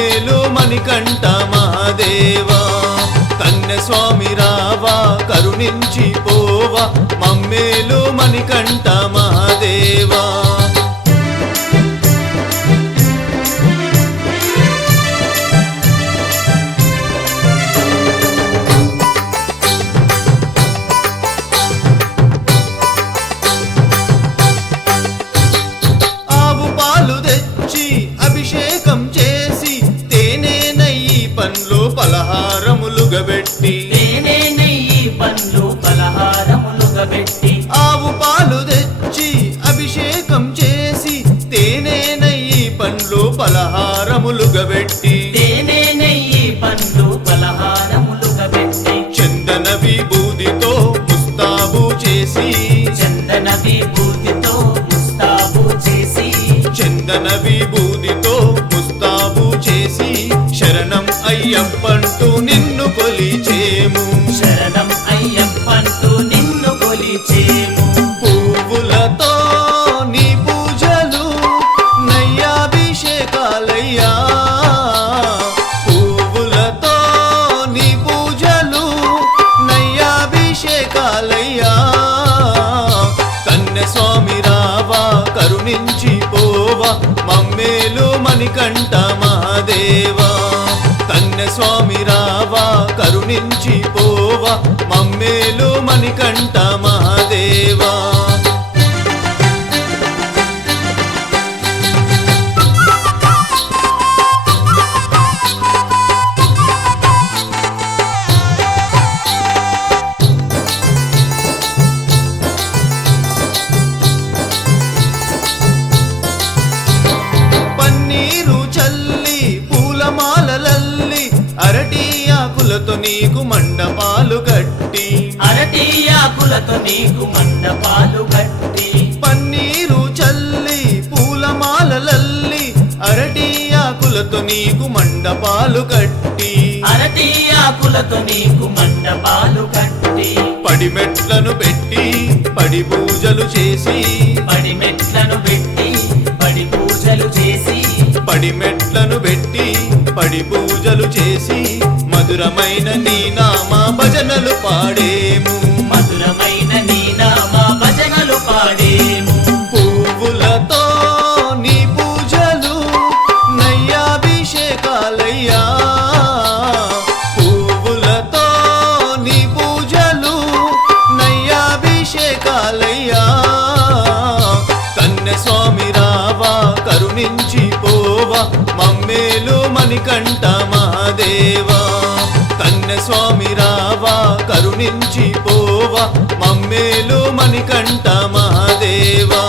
మమ్మేలు మణికంఠ మహాదేవా కన్యస్వామి రావా కరుణించి పోవా మమ్మేలు మణికంఠ మహాదేవా అభిషేకం చేసి తేనె నెయ్యి పండ్లు పలహారములుగా పెట్టి ఆవు పాలు తెచ్చి అభిషేకం చేసి తేనె నెయ్యి పండ్లు పలహారములుగా పెట్టి చందన విభూతితో ముస్తాబు చేసి చందన విభూతితో ముస్తాబు చేసి శరణం అయ్యప్పంటూ నిన్ను కొలిచేము పువ్వులతో నీ పూజలు నయ్యాభిషేకాలయ్యా పువ్వులతో నీ పూజలు నయ్యాభిషేకాలయ్యా కన్యస్వామి రావా కరుణించి పోవా మమ్మేలు మణికంఠ మహాదేవా కన్యస్వామి రావా కరుణించి పోవా మమ్మేలు మణికంఠ మహాదేవా అరటి ఆకులతో నీకు మండపాలు కట్టి పన్నీరు చల్లి పూలమాలలల్లి అరటి ఆకులతో నీకు మండపాలు కట్టి పడిమెట్లను పెట్టి పడి పూజలు చేసి పడిమెట్లను పెట్టి పడి పూజలు చేసి మధురమైన నీ నామ భజనలు పాడేము పువ్వులతో నీ పూజలు నయ్యాభిషేకాలయ్యా పువ్వులతో నీ పూజలు నయ్యాభిషేకాలయ్యా కన్యస్వామి రావా కరుణించి పోవా మమ్మేలు మణికంఠ మహాదేవా కన్యస్వామి రావా కరుణించి పోవా మమ్మేలు మణికంఠ మహాదేవా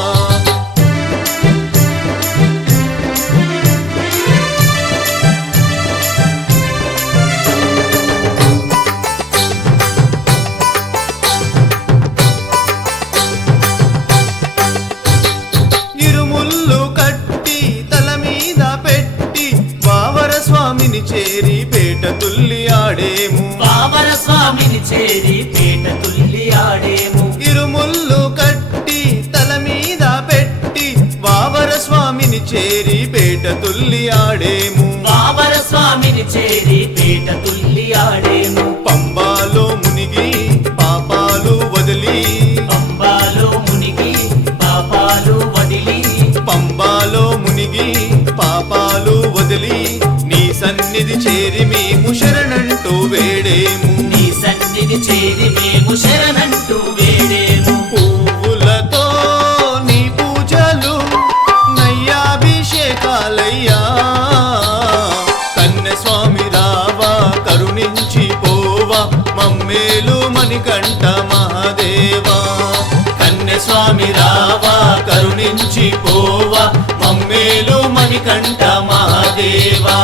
చేరి పేట తుల్లి ఆడేము ఇరుముళ్ళు కట్టి తల మీద పెట్టి వావర స్వామిని చేరి పేట తుల్లి ఆడేము పంబాలో మునిగి పాపాలు వదిలి నీ సన్నిధి చేరి మేము శరణంటూ వేడేము పువ్వులతో నీ పూజలు నయ్యాభిషేకాలయ్యా కన్యస్వామి రావా కరుణించి పోవా మమ్మేలు మణికంఠ మహాదేవా కన్యస్వామి రావా కరుణించి పోవా మమ్మేలు మణికంఠ మహాదేవా